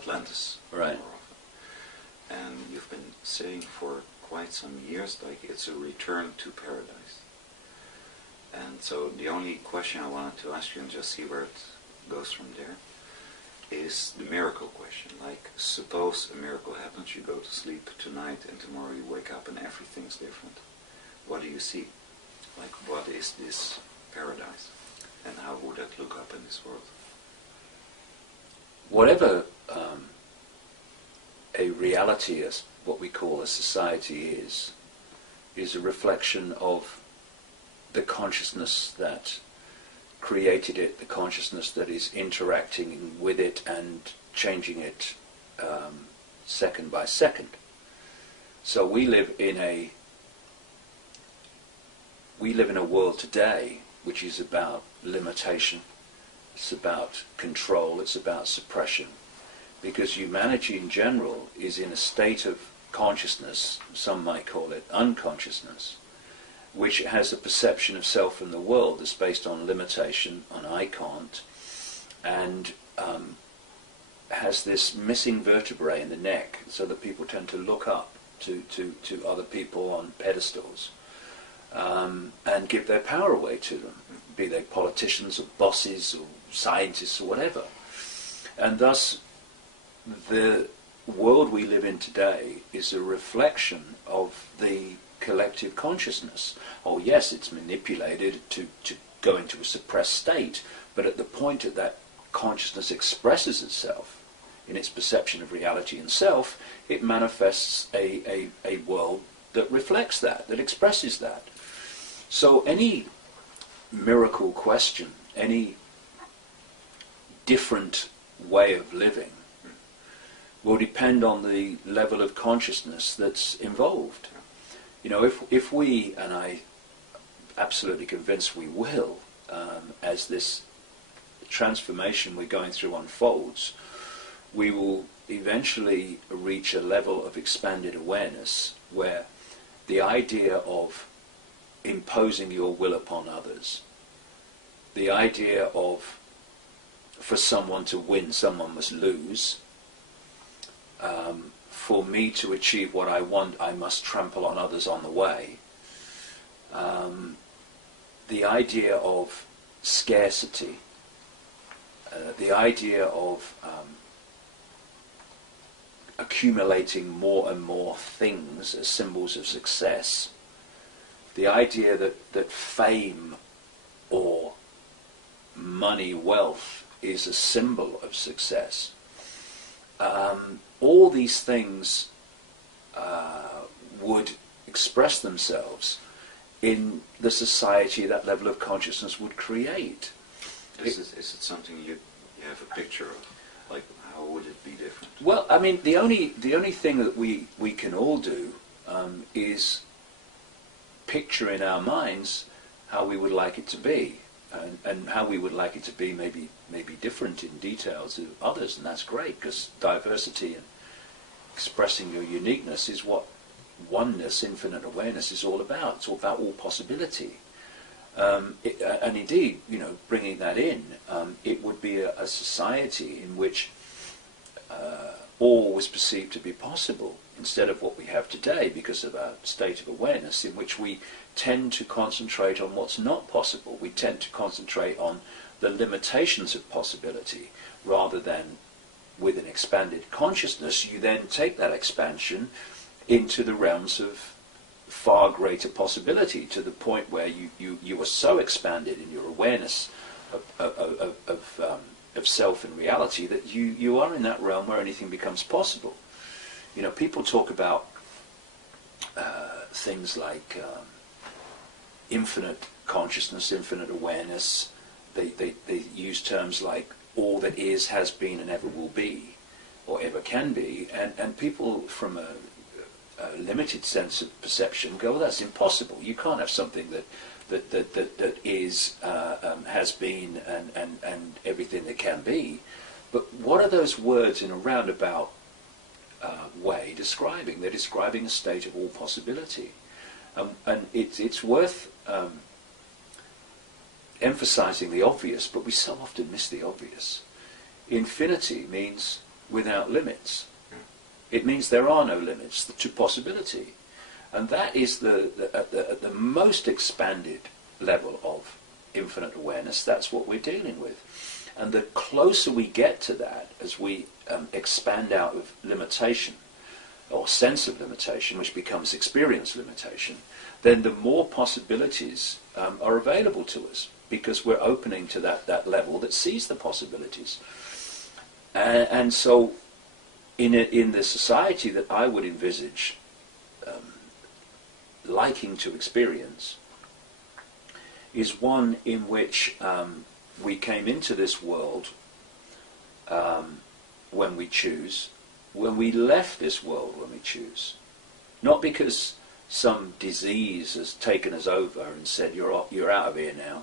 Atlantis. Right. More often. And you've been saying for quite some years, like it's a return to paradise. And so the only question I wanted to ask you, and just see where it goes from there, is the miracle question. Like, suppose a miracle happens, you go to sleep tonight and tomorrow you wake up and everything's different. What do you see? Like, what is this paradise? And how would that look up in this world? Whatever a reality, as what we call a society is a reflection of the consciousness that created it, the consciousness that is interacting with it and changing it second by second. So we live in a world today which is about limitation, it's about control, it's about suppression, because humanity in general is in a state of consciousness, some might call it unconsciousness, which has a perception of self and the world that's based on limitation, on I can't, and has this missing vertebrae in the neck, so that people tend to look up to other people on pedestals and give their power away to them, be they politicians or bosses or scientists or whatever. And thus the world we live in today is a reflection of the collective consciousness. Oh yes, it's manipulated to go into a suppressed state, but at the point that that consciousness expresses itself in its perception of reality and self, it manifests a world that reflects that, that expresses that. So any miracle question, any different way of living will depend on the level of consciousness that's involved. You know, if we, and I'm absolutely convinced we will, as this transformation we're going through unfolds, we will eventually reach a level of expanded awareness where the idea of imposing your will upon others, the idea of for someone to win, someone must lose, for me to achieve what I want, I must trample on others on the way. The idea of scarcity, the idea of accumulating more and more things as symbols of success, the idea that fame or money, wealth is a symbol of success. All these things would express themselves in the society that level of consciousness would create. Is it something you have a picture of? Like, how would it be different? Well, I mean, the only thing that we can all do is picture in our minds how we would like it to be, and how we would like it to be maybe different in detail to others, and that's great, because diversity and expressing your uniqueness is what oneness, infinite awareness is all about. It's all about all possibility. And indeed, you know, bringing that in, it would be a society in which all was perceived to be possible, instead of what we have today, because of our state of awareness, in which we tend to concentrate on what's not possible. We tend to concentrate on the limitations of possibility, rather than with an expanded consciousness, you then take that expansion into the realms of far greater possibility, to the point where you are so expanded in your awareness of self and reality that you are in that realm where anything becomes possible. You know, people talk about things like infinite consciousness, infinite awareness. They use terms like all that is, has been, and ever will be, or ever can be, and people from a limited sense of perception go, well, that's impossible. You can't have something that is, has been, and everything that can be. But what are those words in a roundabout way describing? They're describing a state of all possibility, and it's worth emphasizing the obvious, but we so often miss the obvious. Infinity means without limits. It means there are no limits to possibility. And that is at the most expanded level of infinite awareness. That's what we're dealing with. And the closer we get to that, as we expand out of limitation, or sense of limitation, which becomes experience limitation, then the more possibilities are available to us, because we're opening to that level that sees the possibilities. And so in the society that I would envisage liking to experience is one in which we came into this world when we choose, when we left this world when we choose. Not because some disease has taken us over and said, you're out of here now.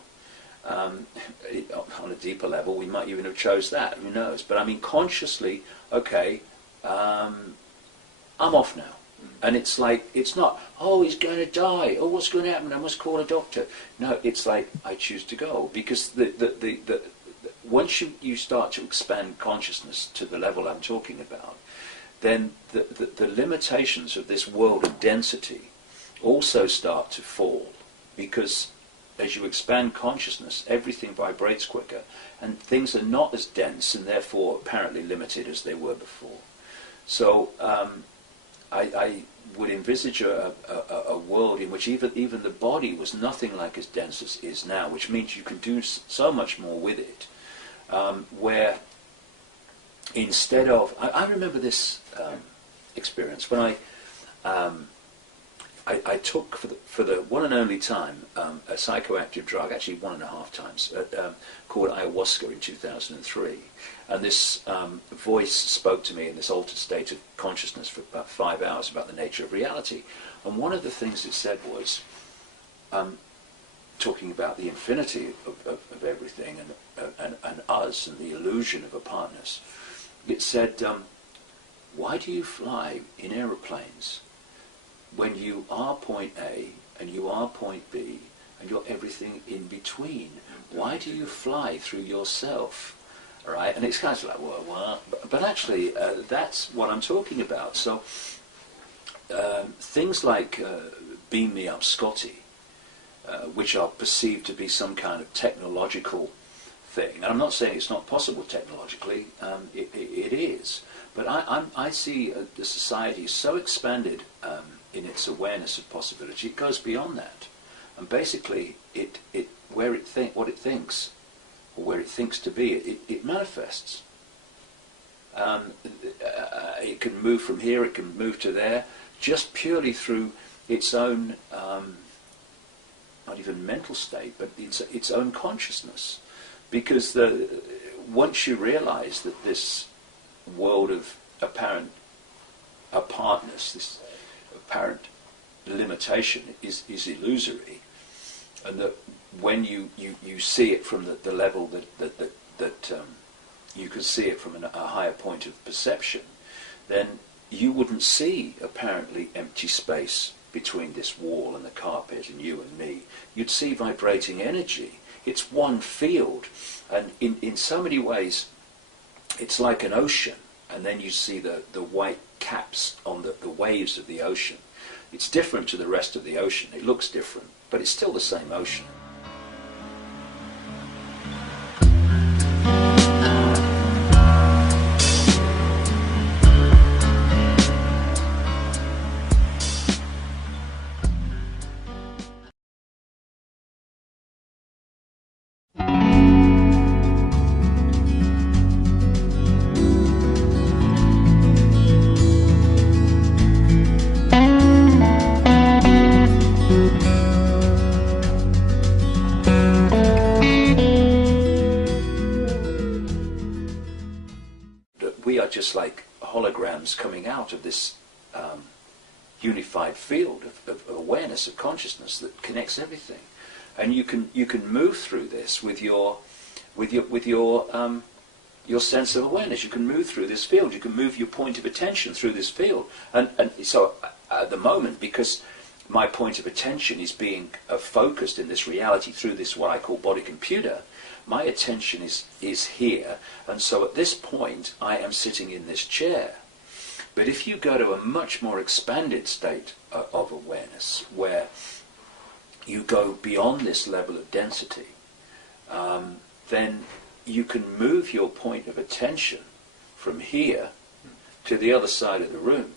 On a deeper level, we might even have chose that, who knows. But I mean, consciously, okay, I'm off now. And it's like, it's not, oh, he's going to die, oh, what's going to happen, I must call a doctor. No, it's like, I choose to go. Because once you start to expand consciousness to the level I'm talking about, then the limitations of this world of density also start to fall, because as you expand consciousness, everything vibrates quicker, and things are not as dense and therefore apparently limited as they were before. So I would envisage a world in which even the body was nothing like as dense as is now, which means you can do so much more with it, where instead of... I remember this experience when I took for the one and only time a psychoactive drug, actually 1.5 times, called ayahuasca in 2003. And this voice spoke to me in this altered state of consciousness for about 5 hours about the nature of reality. And one of the things it said was, talking about the infinity of everything and us and the illusion of apartness, it said, why do you fly in aeroplanes when you are point A and you are point B and you're everything in between? Why do you fly through yourself? All right? And it's kind of like, well, what? But actually, that's what I'm talking about. So things like Beam Me Up Scotty, which are perceived to be some kind of technological thing. And I'm not saying it's not possible technologically. It is. But I see the society is so expanded in its awareness of possibility, it goes beyond that. And basically, what it thinks, or where it thinks to be, it manifests. It can move from here, it can move to there, just purely through its own, not even mental state, but its own consciousness. Because once you realize that this world of apparent apartness, this apparent limitation is illusory, and that when you see it from the level that you can see it from a higher point of perception, then you wouldn't see apparently empty space between this wall and the carpet and you and me. You'd see vibrating energy. It's one field, and in so many ways it's like an ocean, and then you see the white caps on the waves of the ocean. It's different to the rest of the ocean. It looks different, but it's still the same ocean. Just like holograms coming out of this unified field of awareness, of consciousness that connects everything, and you can move through this with your sense of awareness. You can move through this field. You can move your point of attention through this field, and so at the moment, because my point of attention is being focused in this reality through this what I call body computer, my attention is here, and so at this point I am sitting in this chair. But if you go to a much more expanded state of awareness, where you go beyond this level of density, then you can move your point of attention from here to the other side of the room,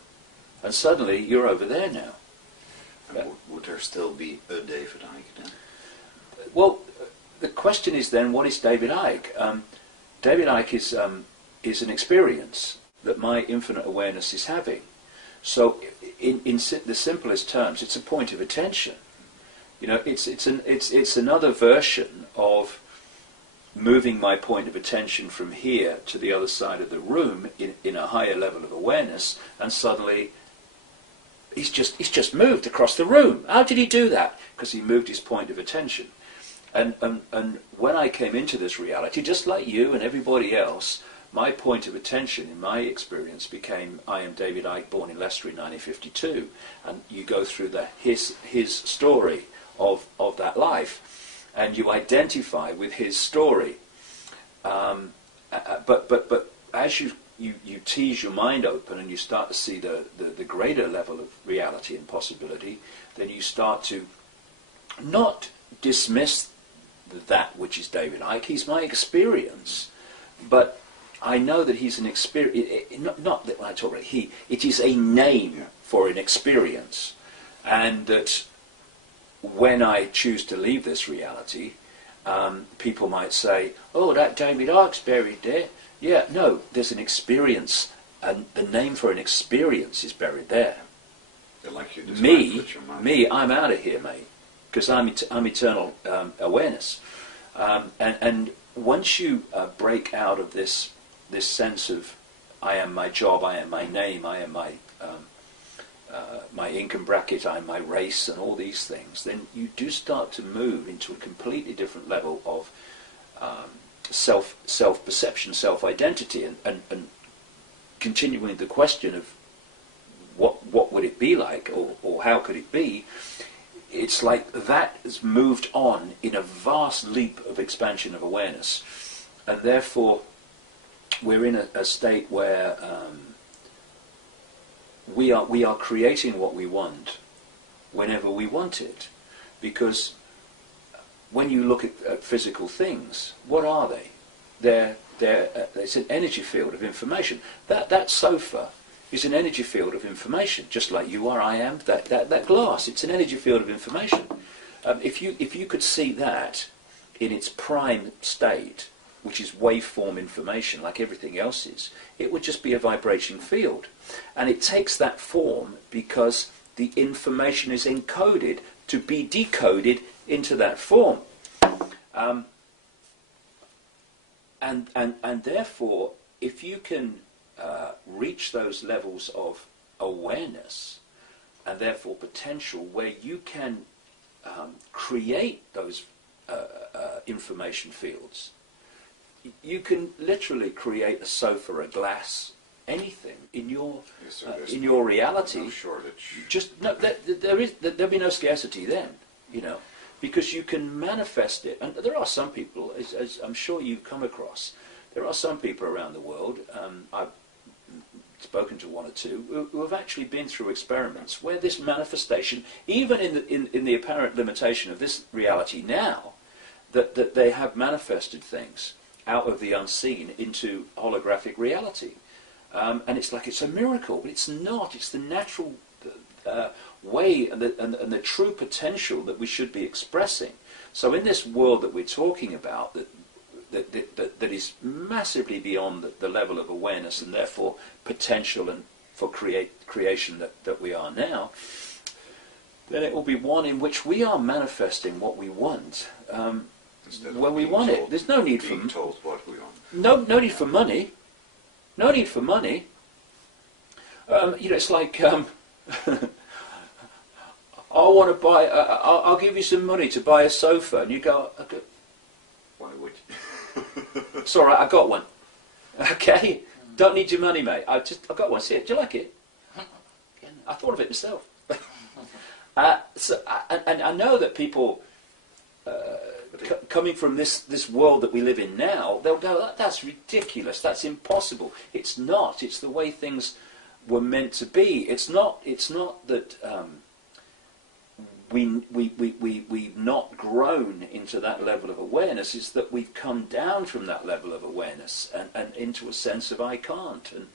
and suddenly you're over there now. And would there still be a David Icke then? Well, the question is then, what is David Icke? David Icke is an experience that my infinite awareness is having. So, in the simplest terms, it's a point of attention. You know, it's another version of moving my point of attention from here to the other side of the room in a higher level of awareness, and suddenly he's just moved across the room. How did he do that? Because he moved his point of attention. And when I came into this reality, just like you and everybody else, my point of attention in my experience became, I am David Icke, born in Leicester in 1952, and you go through his story of that life, and you identify with his story. But as you tease your mind open and you start to see the greater level of reality and possibility, then you start to not dismiss that which is David Icke. He's my experience, but I know that he's an experience. Not that when I talk about he, it is a name for an experience, and that when I choose to leave this reality, people might say, "Oh, that David Icke's buried there." Yeah, no, there's an experience, and the name for an experience is buried there. Like you described with your mind. Me, I'm out of here, mate, because I'm eternal awareness. And once you break out of this sense of I am my job, I am my name, I am my income bracket, I am my race, and all these things, then you do start to move into a completely different level of self-perception, self-identity, and continuing the question of what would it be like, or how could it be. It's like that has moved on in a vast leap of expansion of awareness, and therefore we're in a state where we are creating what we want whenever we want it, because when you look at physical things, what are they? It's an energy field of information. That sofa is an energy field of information, just like you are, I am. That glass, it's an energy field of information. If you could see that in its prime state, which is waveform information, like everything else is, it would just be a vibrating field. And it takes that form because the information is encoded to be decoded into that form. And therefore, if you can reach those levels of awareness, and therefore potential, where you can create those information fields, you can literally create a sofa, a glass, anything in your reality. No shortage. There'll be no scarcity then, you know, because you can manifest it. And there are some people, as I'm sure you've come across, there are some people around the world. I've spoken to one or two who have actually been through experiments where this manifestation, even in the apparent limitation of this reality now, that they have manifested things out of the unseen into holographic reality. And it's like it's a miracle, but it's not. It's the natural way and the true potential that we should be expressing. So in this world that we're talking about, that is massively beyond the level of awareness and therefore potential and for creation that we are now, then it will be one in which we are manifesting what we want when we want it. There's no need for told what we want. No need for money. No need for money. It's like I want to buy. I'll give you some money to buy a sofa, and you go. Okay. Why would you? It's all right. I got one. Okay. Don't need your money, mate. I got one. See it? Do you like it? I thought of it myself. And I know that people coming from this world that we live in now, they'll go, that's ridiculous, that's impossible. It's not. It's the way things were meant to be. It's not that we've not grown into that level of awareness. It's that we've come down from that level of awareness and into a sense of I can't. And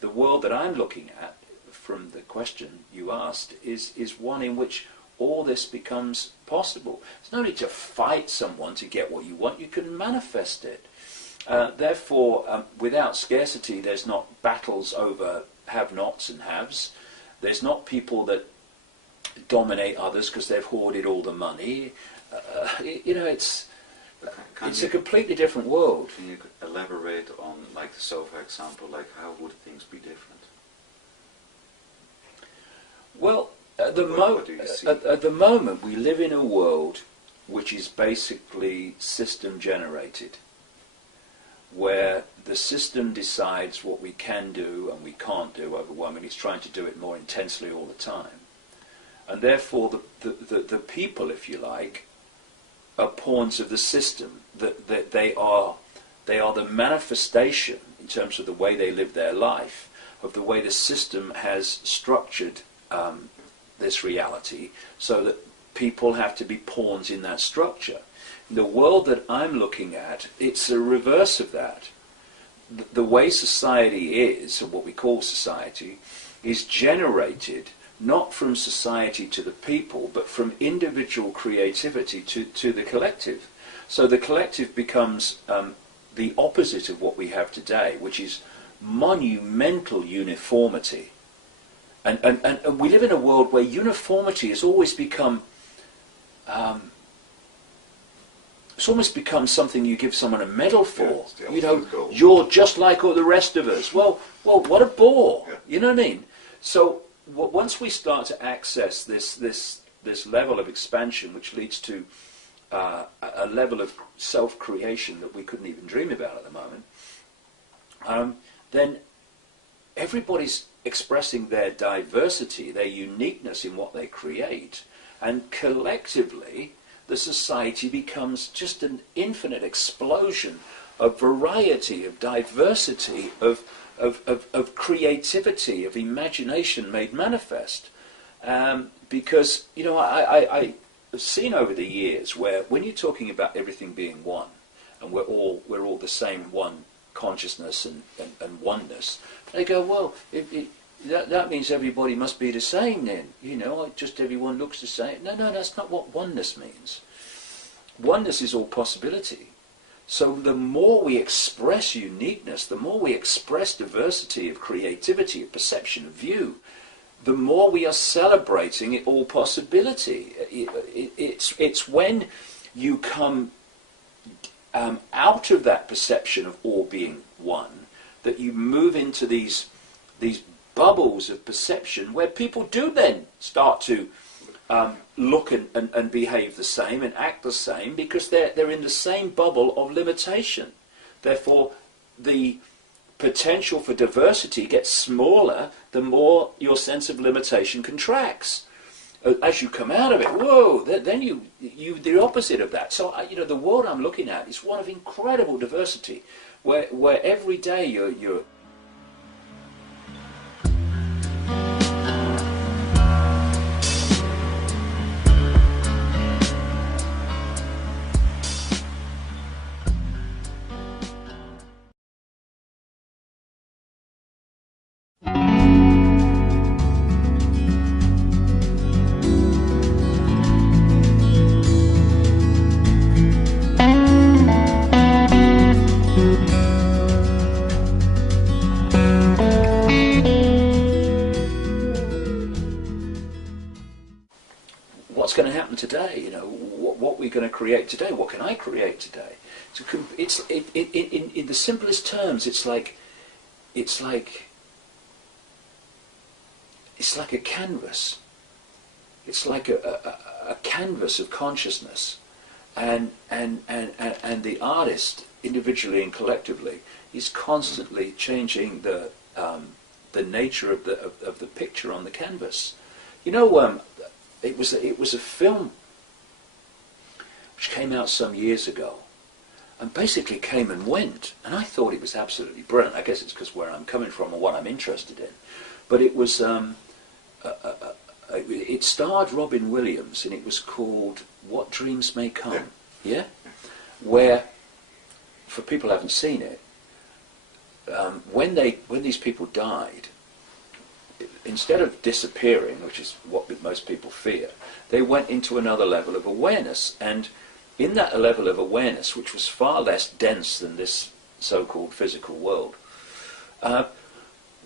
the world that I'm looking at, from the question you asked, is one in which all this becomes possible. There's no need to fight someone to get what you want. You can manifest it. Therefore, without scarcity, there's not battles over have-nots and haves. There's not people that dominate others because they've hoarded all the money. It's a completely different world. Can you elaborate on, like the sofa example, like how would things be different? Well, at the moment, we live in a world which is basically system generated, where the system decides what we can do and we can't do overwhelmingly. It's trying to do it more intensely all the time. And therefore, the people, if you like, are pawns of the system. That they are the manifestation, in terms of the way they live their life, of the way the system has structured this reality, so that people have to be pawns in that structure. The world that I'm looking at, it's a reverse of that. The way society is, or what we call society, is generated not from society to the people, but from individual creativity to the collective. So the collective becomes the opposite of what we have today, which is monumental uniformity. And we live in a world where uniformity has always become, it's almost become something you give someone a medal for. Yeah, you're just like all the rest of us. Well, what a bore. Yeah. You know what I mean? So once we start to access this level of expansion, which leads to a level of self-creation that we couldn't even dream about at the moment, then everybody's expressing their diversity, their uniqueness in what they create, and collectively the society becomes just an infinite explosion of variety, of diversity, of creativity, of imagination made manifest. Because, I've seen over the years where when you're talking about everything being one, and we're all the same one consciousness and oneness, they go, well, that means everybody must be the same then. Just everyone looks the same. No, that's not what oneness means. Oneness is all possibility. So the more we express uniqueness, the more we express diversity of creativity, of perception, of view, the more we are celebrating it all possibility. It's when you come out of that perception of all being one that you move into these bubbles of perception where people do then start to look and behave the same and act the same, because they're in the same bubble of limitation. Therefore, the potential for diversity gets smaller the more your sense of limitation contracts. As you come out of it, whoa, then you the opposite of that. So the world I'm looking at is one of incredible diversity, where every day you're what's going to happen today? What we're going to create today? What can I create today? It's in the simplest terms. It's like a canvas. It's like a canvas of consciousness, and the artist, individually and collectively, is constantly changing the nature of the picture on the canvas. It was a film which came out some years ago, and basically came and went. And I thought it was absolutely brilliant. I guess it's because where I'm coming from and what I'm interested in. But it was, it starred Robin Williams, and it was called What Dreams May Come. Yeah? Where, for people who haven't seen it, when these people died, instead of disappearing, which is what most people fear, they went into another level of awareness. And in that level of awareness, which was far less dense than this so-called physical world,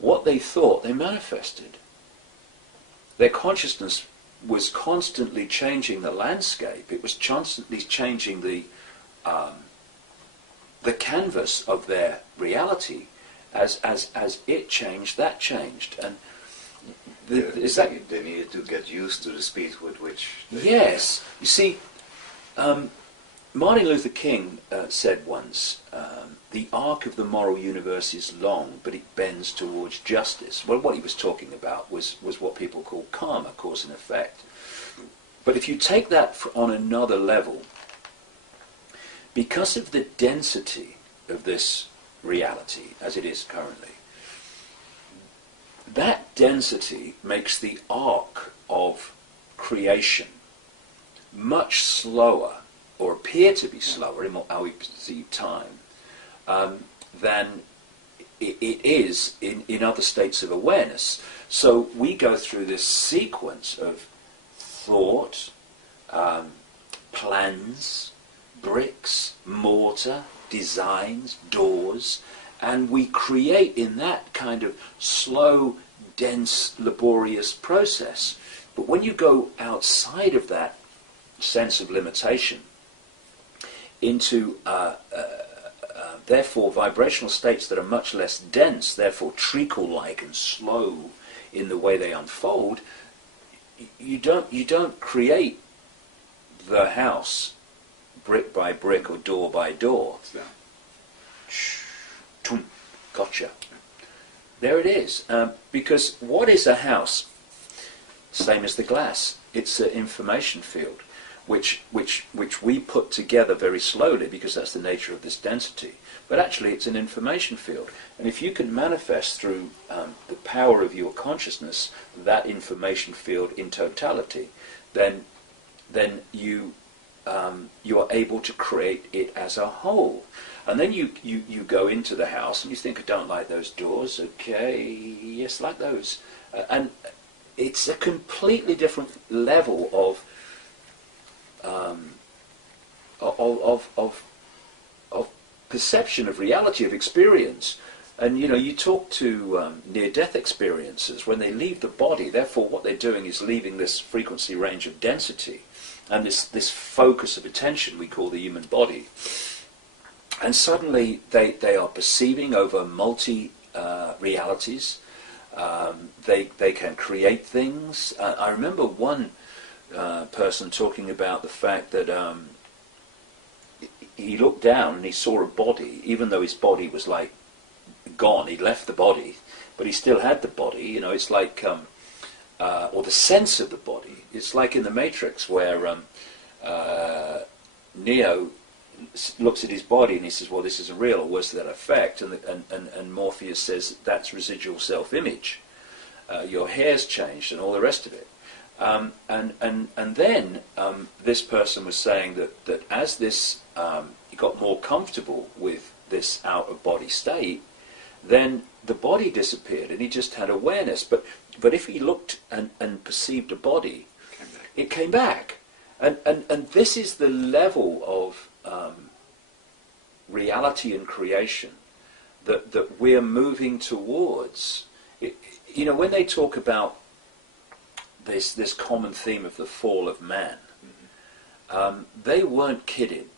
what they thought, they manifested. Their consciousness was constantly changing the landscape. It was constantly changing the canvas of their reality. As it changed, that changed. And they needed to get used to the speed with which... Yes. You see, Martin Luther King said once, the arc of the moral universe is long, but it bends towards justice. Well, what he was talking about was what people call karma, cause and effect. But if you take that on another level, because of the density of this reality as it is currently, that density makes the arc of creation much slower, or appear to be slower in how we perceive time, than it is in other states of awareness. So we go through this sequence of thought, plans, bricks, mortar, designs, doors, and we create in that kind of slow, dense, laborious process. But when you go outside of that sense of limitation into therefore vibrational states that are much less dense, therefore treacle-like and slow in the way they unfold, you don't create the house brick by brick or door by door. Yeah. Gotcha. There it is. Because what is a house? Same as the glass. It's an information field, which we put together very slowly because that's the nature of this density. But actually it's an information field. And if you can manifest through the power of your consciousness that information field in totality, then you are able to create it as a whole. And then you go into the house and you think, I don't like those doors. Okay, yes, like those. And it's a completely different level of perception of reality, of experience. And you talk to near-death experiencers when they leave the body. Therefore, what they're doing is leaving this frequency range of density and this focus of attention we call the human body. And suddenly they are perceiving over multi-realities. They can create things. I remember one person talking about the fact that he looked down and he saw a body, even though his body was like gone. He'd left the body, but he still had the body. It's like, or the sense of the body. It's like in the Matrix where Neo looks at his body and he says, well, this isn't real, or worse to that effect, and Morpheus says that's residual self-image. Your hair's changed and all the rest of it. And then this person was saying that as this he got more comfortable with this out-of-body state, then the body disappeared and he just had awareness. But if he looked and perceived a body, it came back. And this is the level of reality and creation that we're moving towards. When they talk about this common theme of the fall of man, they weren't kidding.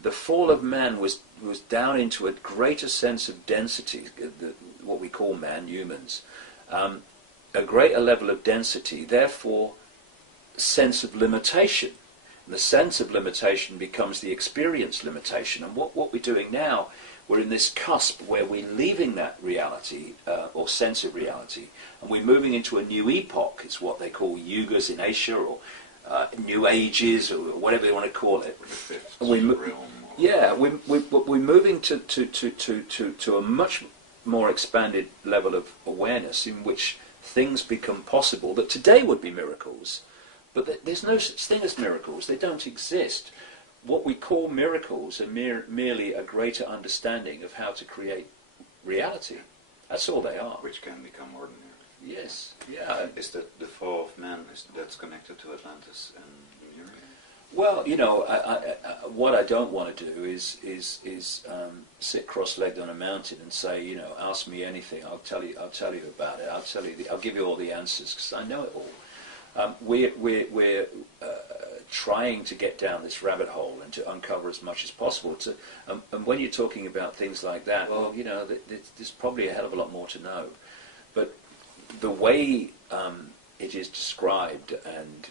The fall of man was down into a greater sense of density, what we call man, humans, a greater level of density, therefore sense of limitation. And the sense of limitation becomes the experience limitation. And what we're doing now, we're in this cusp where we're leaving that reality, or sense of reality, and we're moving into a new epoch. It's what they call yugas in Asia, or New Ages, or whatever you want to call it. The fifth And we realm. yeah, we're moving to a much more expanded level of awareness in which things become possible that today would be miracles. But there's no such thing as miracles. They don't exist. What we call miracles are merely a greater understanding of how to create reality. That's all they are. Which can become ordinary. Yes, yeah. Is that the fall of man, that's connected to Atlantis and Lemuria? Well, you know, what I don't want to do is sit cross-legged on a mountain and say, you know, ask me anything. I'll tell you about it. I'll give you all the answers because I know it all. We're trying to get down this rabbit hole and to uncover as much as possible. And when you're talking about things like that, well, you know, there's probably a hell of a lot more to know. But the way it is described, and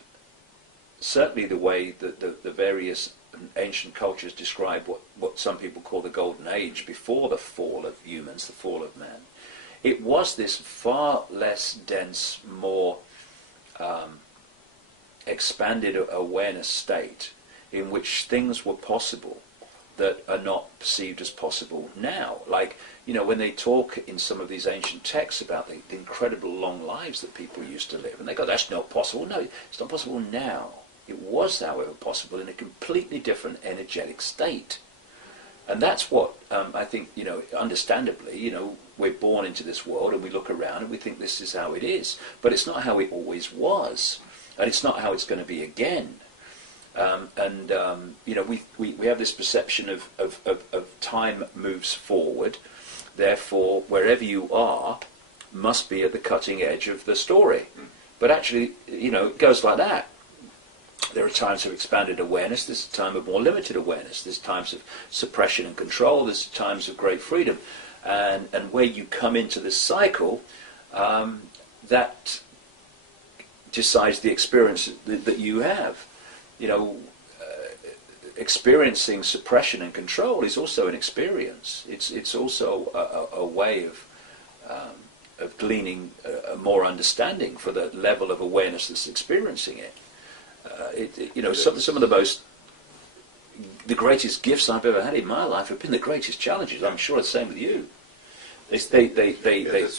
certainly the way that the various ancient cultures describe what some people call the golden age before the fall of humans, the fall of man, it was this far less dense, more expanded awareness state in which things were possible that are not perceived as possible now. Like, you know, when they talk in some of these ancient texts about the incredible long lives that people used to live, and they go, that's not possible. No, it's not possible now. It was, however, possible in a completely different energetic state. And that's what I think, you know, understandably, you know, we're born into this world and we look around and we think this is how it is. But it's not how it always was. And it's not how it's going to be again. You know, we have this perception of time moves forward. Therefore, wherever you are must be at the cutting edge of the story. But actually, you know, it goes like that. There are times of expanded awareness, there's a time of more limited awareness, there's times of suppression and control, there's times of great freedom. And where you come into this cycle, that decides the experience that you have. You know, experiencing suppression and control is also an experience. It's also a way of gleaning more understanding for the level of awareness that's experiencing it. You know, some of the greatest gifts I've ever had in my life have been the greatest challenges. I'm sure it's the same with you. That's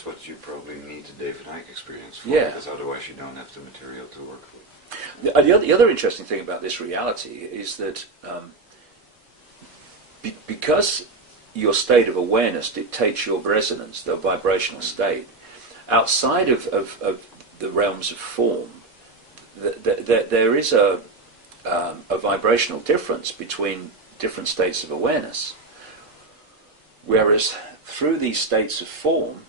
what you probably need the David Icke experience for, because otherwise you don't have the material to work with. The other interesting thing about this reality is that because your state of awareness dictates your resonance, the vibrational state, outside of the realms of form, there is a vibrational difference between different states of awareness. Whereas through these states of form,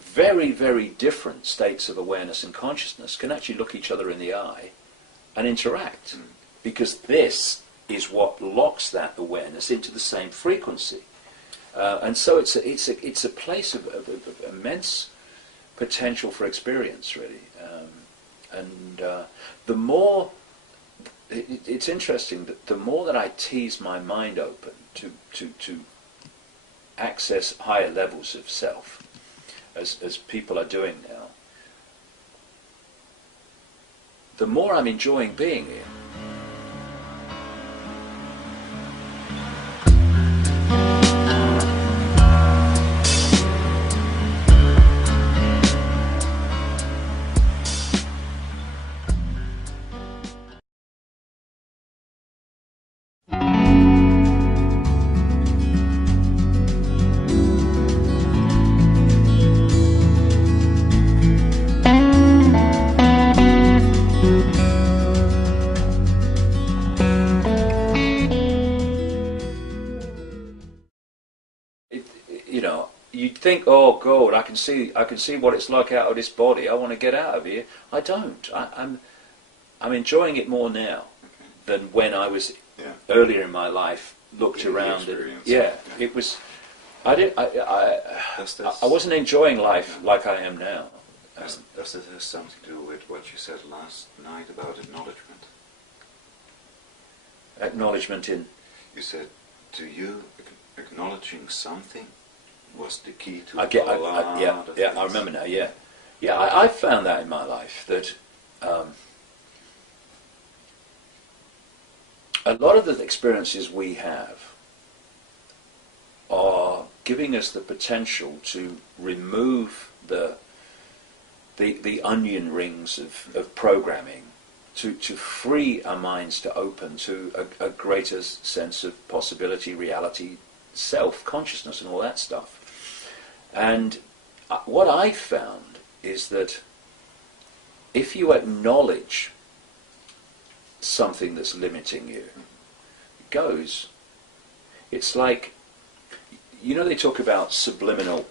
very, very different states of awareness and consciousness can actually look each other in the eye and interact. Because this is what locks that awareness into the same frequency. And so it's a place of immense potential for experience, really. The more, it's interesting that the more that I tease my mind open to access higher levels of self, as people are doing now, the more I'm enjoying being here. You'd think, oh God, I can see what it's like out of this body. I want to get out of here. I don't. I'm enjoying it more now than when I was earlier in my life. Looked around and it was. I wasn't enjoying life like I am now. Does it have something to do with what you said last night about acknowledgement? Acknowledgement in. You said, to you, acknowledging something was the key to I remember now. I found that in my life that a lot of the experiences we have are giving us the potential to remove the onion rings of programming, to free our minds to open to a greater sense of possibility, reality, self, consciousness and all that stuff. And what I found is that if you acknowledge something that's limiting you, it goes. It's like, you know, they talk about subliminal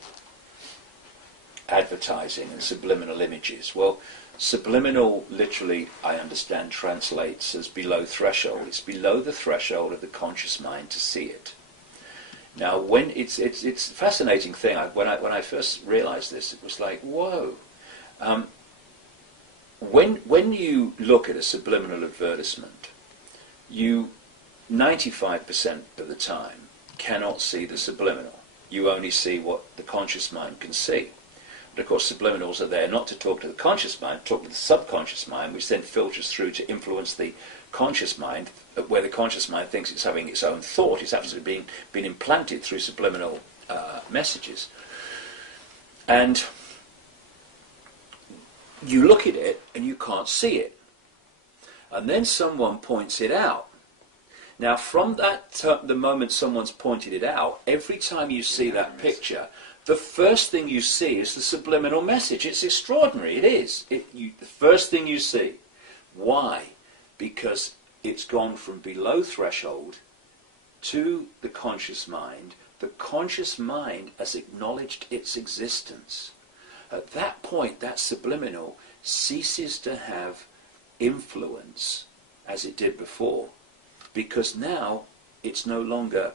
advertising and subliminal images. Well, subliminal, literally, I understand, translates as below threshold. It's below the threshold of the conscious mind to see it. Now, when it's a fascinating thing. When I first realized this, it was like, whoa. When you look at a subliminal advertisement, you 95% of the time cannot see the subliminal. You only see what the conscious mind can see. But of course, subliminals are there not to talk to the conscious mind, talk to the subconscious mind, which then filters through to influence the conscious mind, where the conscious mind thinks it's having its own thought. It's absolutely being implanted through subliminal messages. And you look at it and you can't see it. And then someone points it out. Now, from the moment someone's pointed it out, every time you see that picture, the first thing you see is the subliminal message. It's extraordinary. It is. The first thing you see. Why? Because it's gone from below threshold to the conscious mind. The conscious mind has acknowledged its existence. At that point, that subliminal ceases to have influence as it did before, because now it's no longer,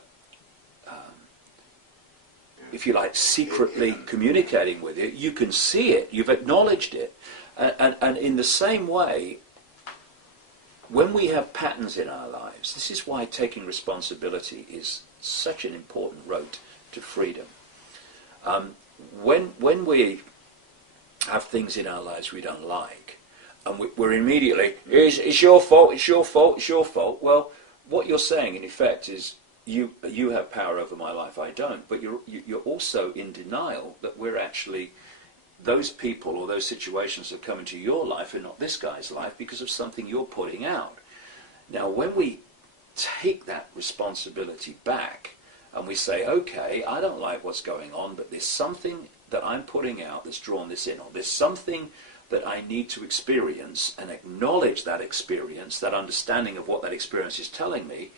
if you like, secretly communicating with you. You can see it, you've acknowledged it. And in the same way, when we have patterns in our lives, this is why taking responsibility is such an important road to freedom. When we have things in our lives we don't like, and we're immediately, it's your fault, it's your fault, it's your fault. Well, what you're saying in effect is, you have power over my life, I don't. But you're also in denial that we're actually, those people or those situations that come into your life are not this guy's life because of something you're putting out. Now, when we take that responsibility back and we say, okay, I don't like what's going on, but there's something that I'm putting out that's drawn this in, or there's something that I need to experience, and acknowledge that experience, that understanding of what that experience is telling me,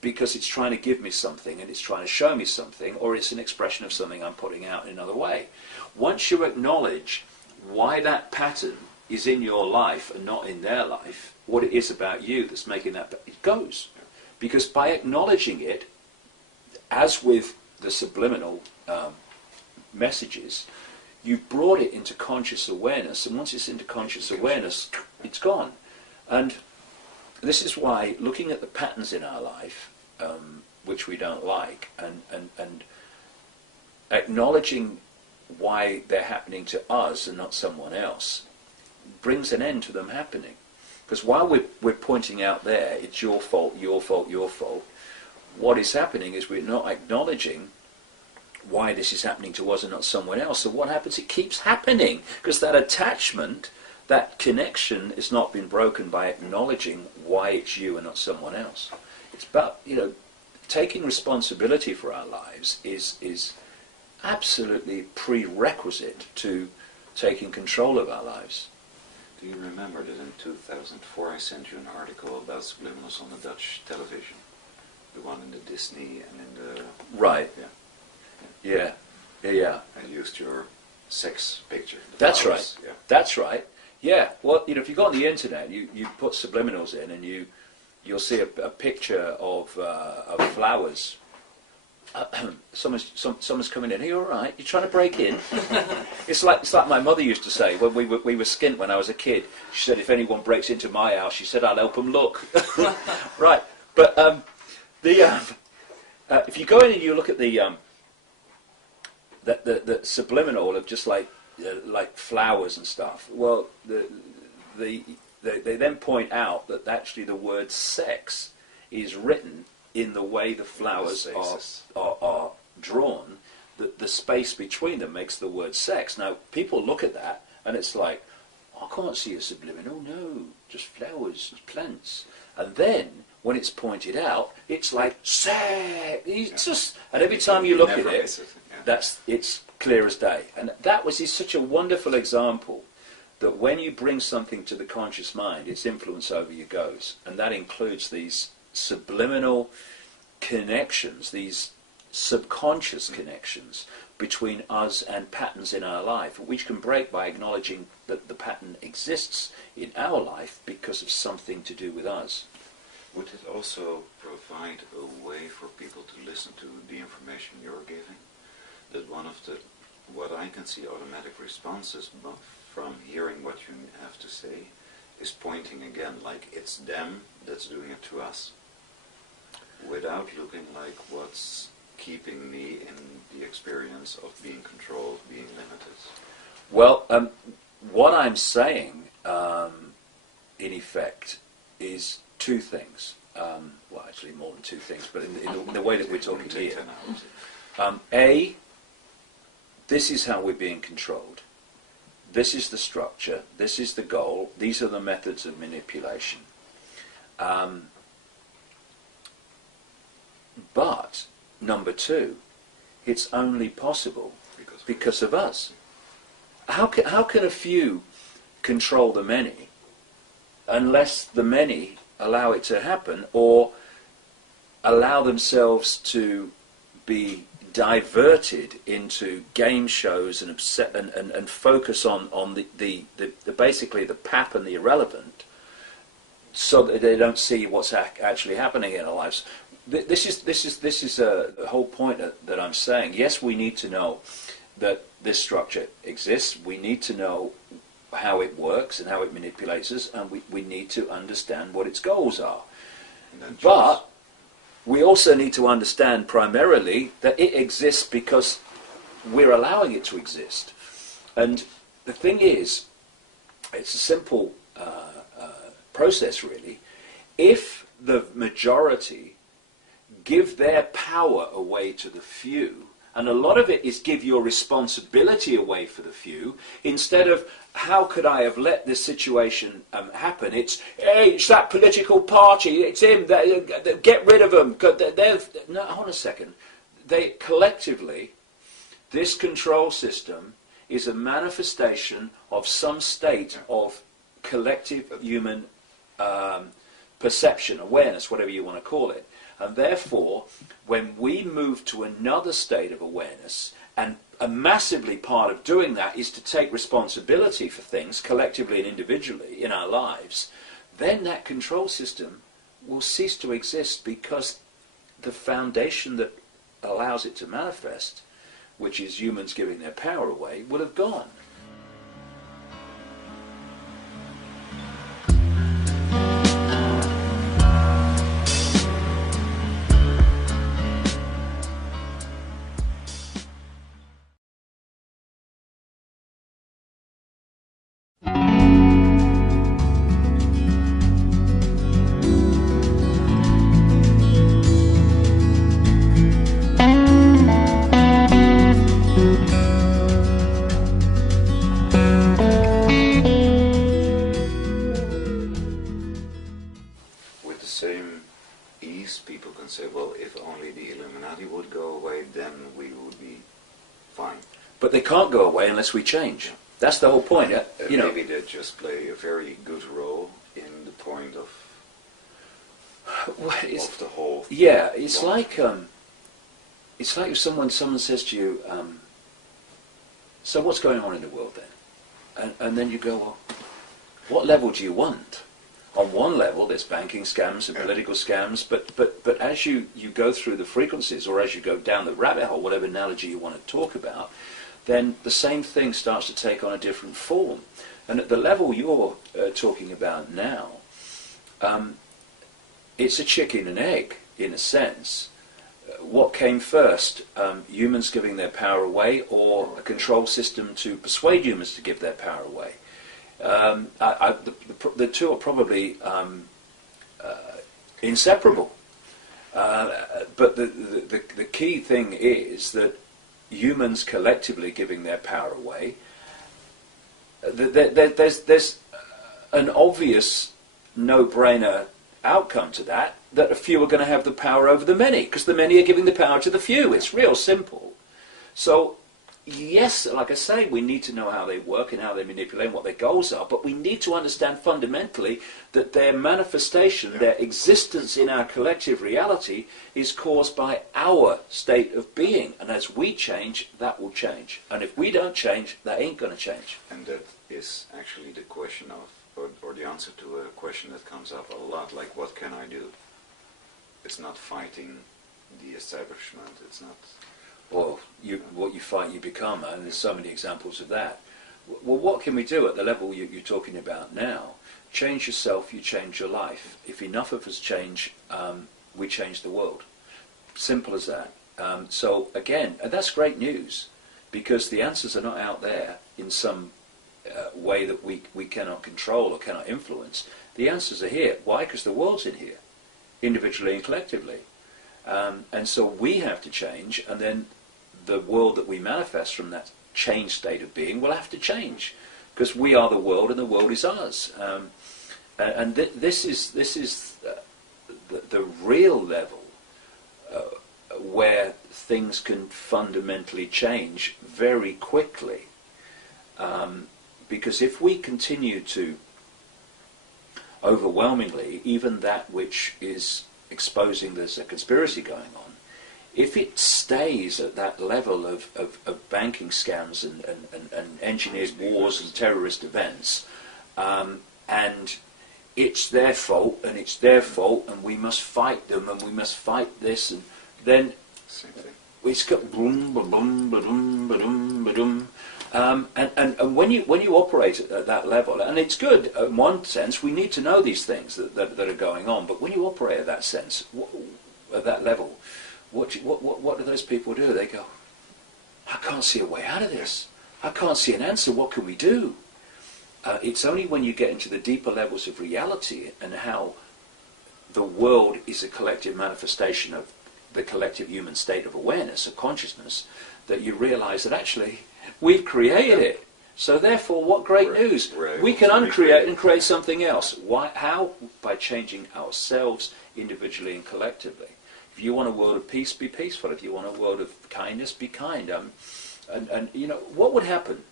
because it's trying to give me something and it's trying to show me something, or it's an expression of something I'm putting out in another way. Once you acknowledge why that pattern is in your life and not in their life, what it is about you that's making that, it goes. Because by acknowledging it, as with the subliminal messages, you've brought it into conscious awareness, and once it's into conscious awareness, it's gone. And this is why looking at the patterns in our life, which we don't like, and acknowledging why they're happening to us and not someone else, brings an end to them happening. Because while we're pointing out there, it's your fault, your fault, your fault, what is happening is we're not acknowledging why this is happening to us and not someone else. So what happens? It keeps happening, because that attachment, that connection has not been broken by acknowledging why it's you and not someone else. It's about, taking responsibility for our lives is absolutely prerequisite to taking control of our lives. Do you remember that in 2004 I sent you an article about subliminals on the Dutch television? The one in the Disney and in the... Right. Yeah. Yeah. I used your sex picture. That's flowers. right. Yeah. That's right. Yeah. Well, if you go on the internet, you put subliminals in, and you'll see a picture of flowers. Someone's coming in. Are you all right? You trying to break in? It's like my mother used to say when we were skint when I was a kid. She said, if anyone breaks into my house, she said, I'll help them look. Right. But if you go in and you look at the subliminal of just like flowers and stuff, well, they then point out that actually the word sex is written in the way the flowers are drawn. The space between them makes the word sex. Now, people look at that and it's like, I can't see a subliminal. No, just flowers, plants. And then, when it's pointed out, it's like, sex. It's just, and every time you look at it, it's clear as day. And that is such a wonderful example that when you bring something to the conscious mind, its influence over you goes. And that includes these subliminal connections, these subconscious connections between us and patterns in our life, which can break by acknowledging that the pattern exists in our life because of something to do with us. Would it also provide a way for people to listen to the information you're giving? That one of the, what I can see, automatic responses from hearing what you have to say is pointing again, like it's them that's doing it to us, without looking like what's keeping me in the experience of being controlled, being limited. Well, what I'm saying, in effect, is two things. Well, actually more than two things, but in the way that we're talking here. A, this is how we're being controlled. This is the structure. This is the goal. These are the methods of manipulation. But number two, it's only possible because of us. How can a few control the many unless the many allow it to happen or allow themselves to be diverted into game shows and focus on the basically the pap and the irrelevant, so that they don't see what's actually happening in our lives. This is a whole point that I'm saying. Yes, we need to know that this structure exists. We need to know how it works and how it manipulates us, and we need to understand what its goals are. But we also need to understand primarily that it exists because we're allowing it to exist. And the thing is, it's a simple process really. If the majority give their power away to the few, and a lot of it is give your responsibility away for the few, instead of how could I have let this situation happen, it's, hey, it's that political party, it's him, get rid of them. No, hold on a second. They collectively, this control system is a manifestation of some state of collective human perception, awareness, whatever you want to call it. And therefore, when we move to another state of awareness, and a massively part of doing that is to take responsibility for things collectively and individually in our lives, then that control system will cease to exist, because the foundation that allows it to manifest, which is humans giving their power away, will have gone. But they can't go away unless we change. That's the whole point. Maybe they just play a very good role in the point of the whole. Yeah, it's like if someone says to you, "So what's going on in the world then?" And then you go, "Well, what level do you want?" On one level, there's banking scams and political scams, but as you go through the frequencies, or as you go down the rabbit hole, whatever analogy you want to talk about, then the same thing starts to take on a different form. And at the level you're talking about now, it's a chicken and egg, in a sense. What came first, humans giving their power away, or a control system to persuade humans to give their power away? The two are probably inseparable. But the key thing is that humans collectively giving their power away, there's an obvious no-brainer outcome to that a few are going to have the power over the many, because the many are giving the power to the few. It's real simple. So yes, like I say, we need to know how they work and how they manipulate and what their goals are, but we need to understand fundamentally that their manifestation, their existence in our collective reality is caused by our state of being. And as we change, that will change. And if we don't change, that ain't going to change. And that is actually the question of, or the answer to a question that comes up a lot, like, what can I do? It's not fighting the establishment, it's not... Well, what you fight, you become, and there's so many examples of that. Well, what can we do at the level you're talking about now? Change yourself, you change your life. If enough of us change, we change the world. Simple as that. So again, and that's great news, because the answers are not out there in some way that we cannot control or cannot influence. The answers are here. Why? Because the world's in here, individually and collectively. And so we have to change, and then the world that we manifest from that changed state of being will have to change, because we are the world and the world is us. This is the real level where things can fundamentally change very quickly. Because if we continue to overwhelmingly, even that which is exposing there's a conspiracy going on, if it stays at that level of banking scams and engineered wars and terrorist events, and it's their fault and we must fight them and we must fight this, and then it's got boom, ba-dum, ba-dum, ba-dum, ba-dum. And when you operate at that level, and it's good in one sense, we need to know these things that are going on, but when you operate at that sense, at that level, what do those people do? They go, I can't see a way out of this. I can't see an answer. What can we do? It's only when you get into the deeper levels of reality and how the world is a collective manifestation of the collective human state of awareness, of consciousness, that you realize that actually we've created it. So therefore, what great news. We can uncreate and create something else. Why? How? By changing ourselves individually and collectively. If you want a world of peace, be peaceful. If you want a world of kindness, be kind. And you know, what would happen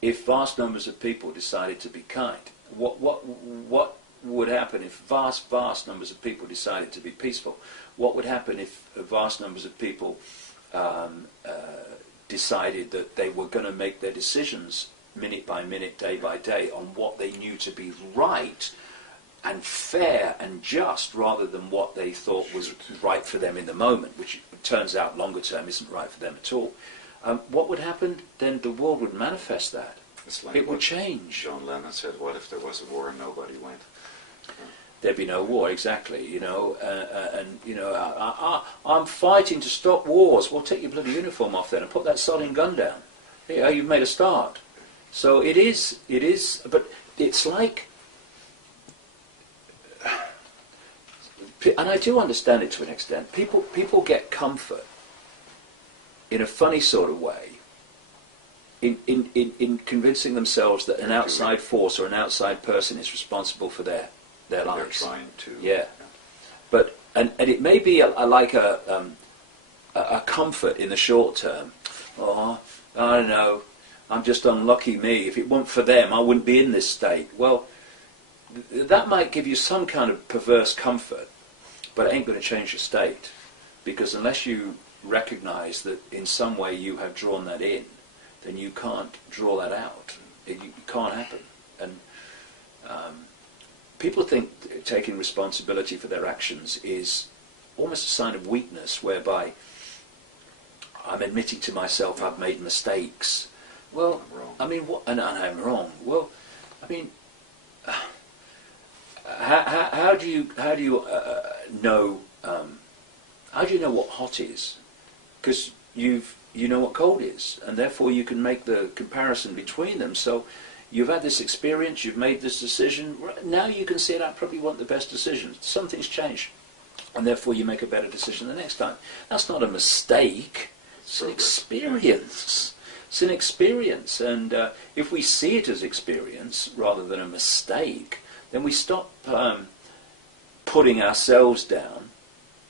if vast numbers of people decided to be kind? What would happen if vast numbers of people decided to be peaceful? What would happen if vast numbers of people decided that they were going to make their decisions minute by minute, day by day, on what they knew to be right and fair and just, rather than what they thought was right for them in the moment, which it turns out longer term isn't right for them at all? What would happen? Then the world would manifest that. Like it would change. John Lennon said, what if there was a war and nobody went? There'd be no war, exactly, you know, and, you know, I'm fighting to stop wars. Well, take your bloody uniform off then and put that sodding gun down. Yeah, you've made a start. So it is, but it's like, and I do understand it to an extent, people get comfort in a funny sort of way in convincing themselves that an outside force or an outside person is responsible for their lives. They're trying to. Yeah. But and it may be like a comfort in the short term. Oh, I don't know. I'm just unlucky me. If it weren't for them, I wouldn't be in this state. Well, that might give you some kind of perverse comfort, but it ain't going to change your state, because unless you recognize that in some way you have drawn that in, then you can't draw that out. It can't happen. And people think taking responsibility for their actions is almost a sign of weakness, whereby I'm admitting to myself I've made mistakes. Well, I mean, what? And I'm wrong. Well, I mean, how do you know? How do you know what hot is? Because you know what cold is, and therefore you can make the comparison between them. So You've had this experience, you've made this decision, now you can see that probably wasn't the best decision. Something's changed, and therefore you make a better decision the next time. That's not a mistake, it's an experience. It's an experience, and if we see it as experience rather than a mistake, then we stop putting ourselves down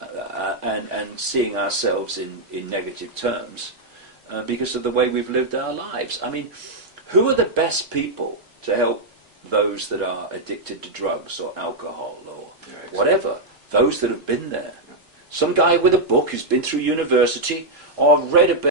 and seeing ourselves in negative terms because of the way we've lived our lives. I mean, who are the best people to help those that are addicted to drugs or alcohol or whatever? Those that have been there. Some guy with a book who's been through university or read about